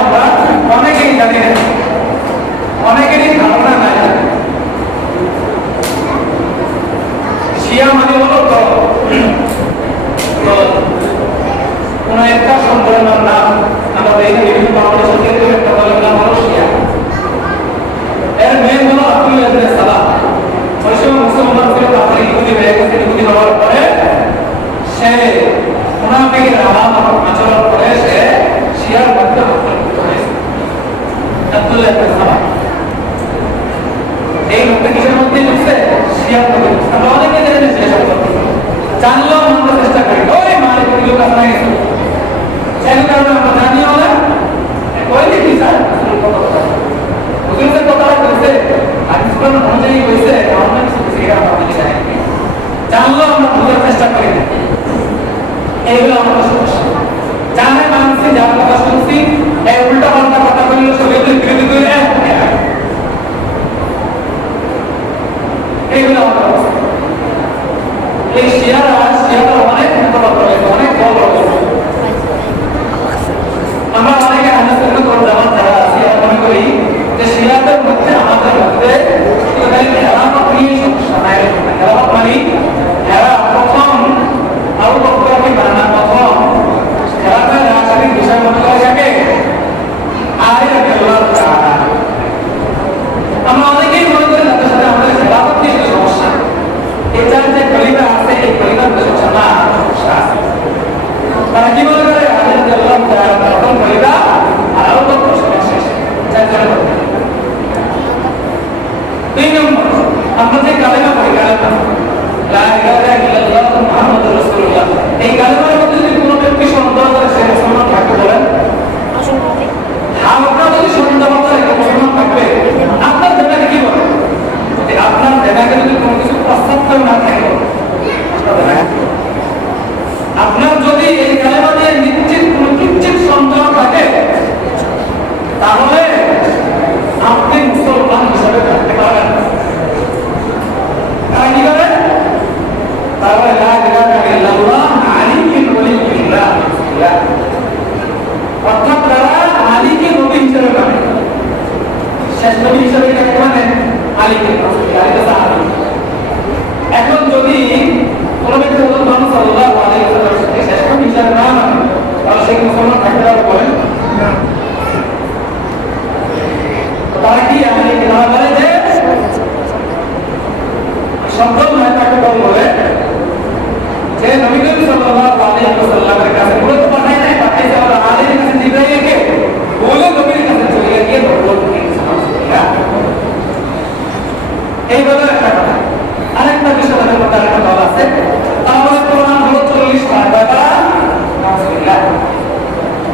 আমরা অনেকেই জানি না, অনেকেরই ধারণা নাই। শিয়া মানে হলো দল, কোন একটা সংগঠনের নাম আমাদের বিভিন্ন বাংলাদেশের কেন্দ্রীয় একটা দলের নাম হলো শিয়া। এর মেন হলো আব্দুল্লাহ ইবনে সালাম। ওই সময় মুসলমান ছিল, তারপরে ইহুদি হয়ে গেছে। ইহুদি হওয়ার পরে সে মুনাফিকের আচরণ করে সে শিয়ার মধ্যে অন্তর্ভুক্ত হয়েছে। আব্দুল্লাহ ইবনে সালাম এই লোকটা কিসের মধ্যে ঢুকছে? শিয়ার মধ্যে ঢুকছে। আমরা অনেকে জানি সে সম্পর্কে, জানলেও আমরা চেষ্টা করি ওই মালিক ওই লোক আপনার গেছে, সেই কারণে আমরা জানিও না। ওই যে কি স্যার হুজুরের কথা বলছে, হাদিস কোরআন অনুযায়ী হয়েছে, আমরা কিছু এটা আমরা জানি না, জানলেও আমরা বোঝার চেষ্টা করি না। এইগুলো আমাদের সমস্যা। জানে মানছি, যার কথা শুনছি, এই উল্টা পাল্টা কথা বললে শরীরের বিরোধী করে এইগুলো আমাদের অবস্থা। এই শিয়ারা অনেক মতবাদ রয়েছে, অনেক দল রয়েছে। আমরা অনেকে আহলে সুন্নাত ওয়াল জামাত যারা আছি, মনে করি যে শিয়াদের মধ্যে আমাদের মধ্যে খেলাফত নিয়ে সমস্যা নাই। খেলাফত মানে এরা প্রথম আবু বকরকে বানানো, প্রথম খেলাফতের রাজনৈতিক বিষয় মনে করে থাকে আলী রাদিয়াল্লাহু তাআলা। আমরা অনেকেই মনে করি তাদের সাথে আমাদের খেলাফত নিয়ে সমস্যা, এটার যে খলিফা আছে এই খলিফার সমস্যা না, সমস্যা আছে। তারা কি মনে করে আলী রাদিয়াল্লাহু তাআলা প্রথম খলিফা আর আবু বকর শেষ। দুই নম্বর, আমরা যে কালেমা পড়ি, কালেমা লা ইলাহা ইল্লাল্লাহ মুহাম্মাদুর রাসূলুল্লাহ, এই কালেমার মধ্যে যদি কোনো ব্যক্তি সন্দেহ করে সে মুসলমান থাকবে বলেন? আপনার যদি সন্দেহ করে মুসলমান থাকবে, আপনার দেনাকে কি বলে? আপনার দেনাকে যদি কোনো কিছু প্রস্তাব না থাকে, আপনার যদি এই কালেমা দিয়ে নিশ্চিত কোনো কিঞ্চিত সন্দেহ থাকে, তাহলে আপনি মুসলমান হিসাবে থাকতে পারবেন। তারা কি করে? তাহলে লা ইলাহা ইল্লাল্লাহ আলিকুল ওয়ালিউল্লাহ, অর্থাৎ তারা আলীকে নবী হিসেবে মানে, শেষ নবী হিসেবে কাকে মানে? আলীকে। এখন যদি কোনো ব্যক্তি মুহাম্মদ সাল্লাল্লাহু আলাইহি ওয়াসাল্লামের সাথে শেষ নবী হিসেবে না মানে, তাহলে সে মুসলমান থাকতে পারবে বলেন? তারা কি আলীকে না বলে যে শব্দ নয়, তাকে বলে যে নবী করিম সাল্লাল্লাহু আলাইহি ওয়াসাল্লামের কাছে মূলত পাঠায় নাই, পাঠাইছে ওরা আলীর কাছে জিবরাইলকে বলে নবীর কাছে চলে গিয়ে বলল এইভাবে একটা কথা। আরেকটা বিষয় তাদের মধ্যে আরেকটা দল আছে, তারা বলে কোরআন হলো 40 পারা, নাউজুবিল্লাহ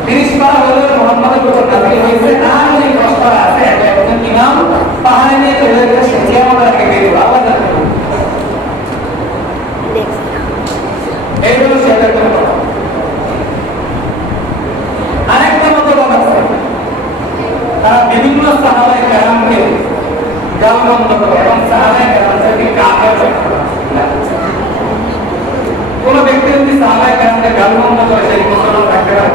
30 পারা হলো মুহাম্মদের উপর নাযিল হয়েছে, আর ওই 10 পারা আছে একজন ইমাম পাহাড়ে নিয়ে চলে গেছে, কিয়ামতের আগে বেরিয়ে আবার যাবে। এইগুলো সেটার কোনো কথা। আরেকটা মতবাদ আছে, তারা বিভিন্ন সাহাবায়ে কেরামকে গালমন্দ করে এবং সাহাবায়ে কেরামকে কাফের করে। কোন ব্যক্তি যদি সাহাবায়ে কেরামকে গালমন্দ করে সেই মুসলমান থাকতে পারে?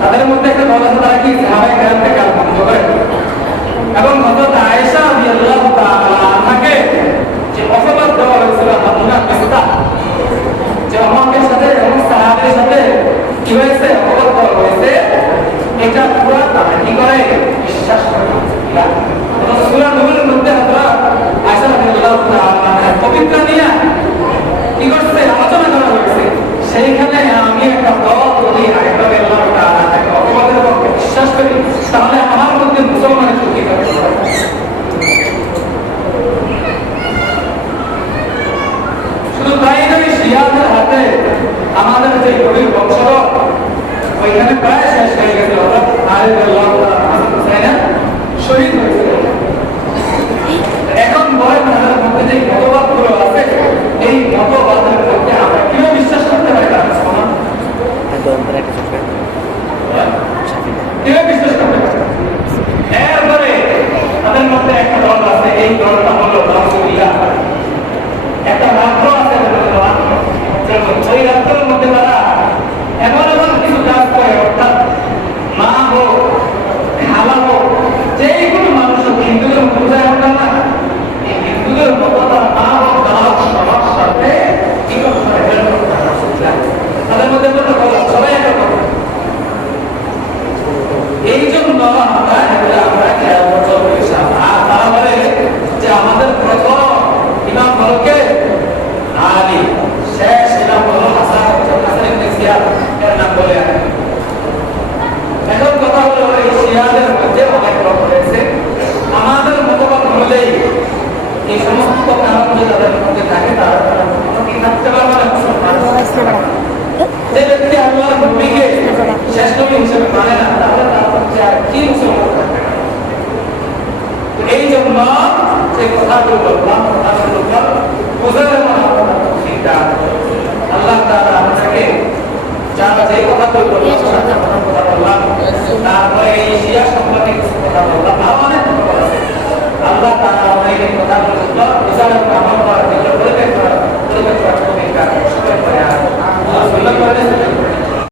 তাদের মধ্যে একটা দল আছে, তারা কি সাহাবায়ে কেরামকে গালমন্দ করে এবং হযরত আয়েশা রাদিয়াল্লাহু তাআলা আনহাকে যে অপবাদ দেওয়া হয়েছিল মুনাফিকতা, যে আমাদের সাথে এবং সাহাবাদের সাথে কি হয়েছে, অপবাদ দেওয়া হয়েছে, এটা পুরো কি করে বিশ্বাস করে না। সূরা নূরের মধ্যে হযরত আয়েশা রাদিয়াল্লাহু তাআলা পবিত্র নিয়ে কি করছে আলোচনা করা হয়েছে, সেইখানে আমি একটা দল যদি আয়েশা রাদিয়াল্লাহু তাআলা অপবাদের পক্ষে বিশ্বাস করি, তাহলে আমার মধ্যে মুসলমানের ক্ষতি করতে হবে। শুধু তাই নয়, শিয়াদের হাতে আমাদের যে গভীর বংশধর ওইখানে প্রায় শেষ হয়ে গেছিল, আলী রাদিয়াল্লাহু তাআলা শহীদ হয়েছিল। এখন বলে তাদের মধ্যে যে মতবাদগুলো আছে, এই মতবাদের মধ্যে আমরা কিভাবে বিশ্বাস করতে পারি? কিভাবে বিশ্বাস করতে পারি? এরপরে তাদের মধ্যে একটা দল আছে, এই দলটা হলো নাউজুবিল্লাহ, একটা রাত্র আছে, ওই রাত্র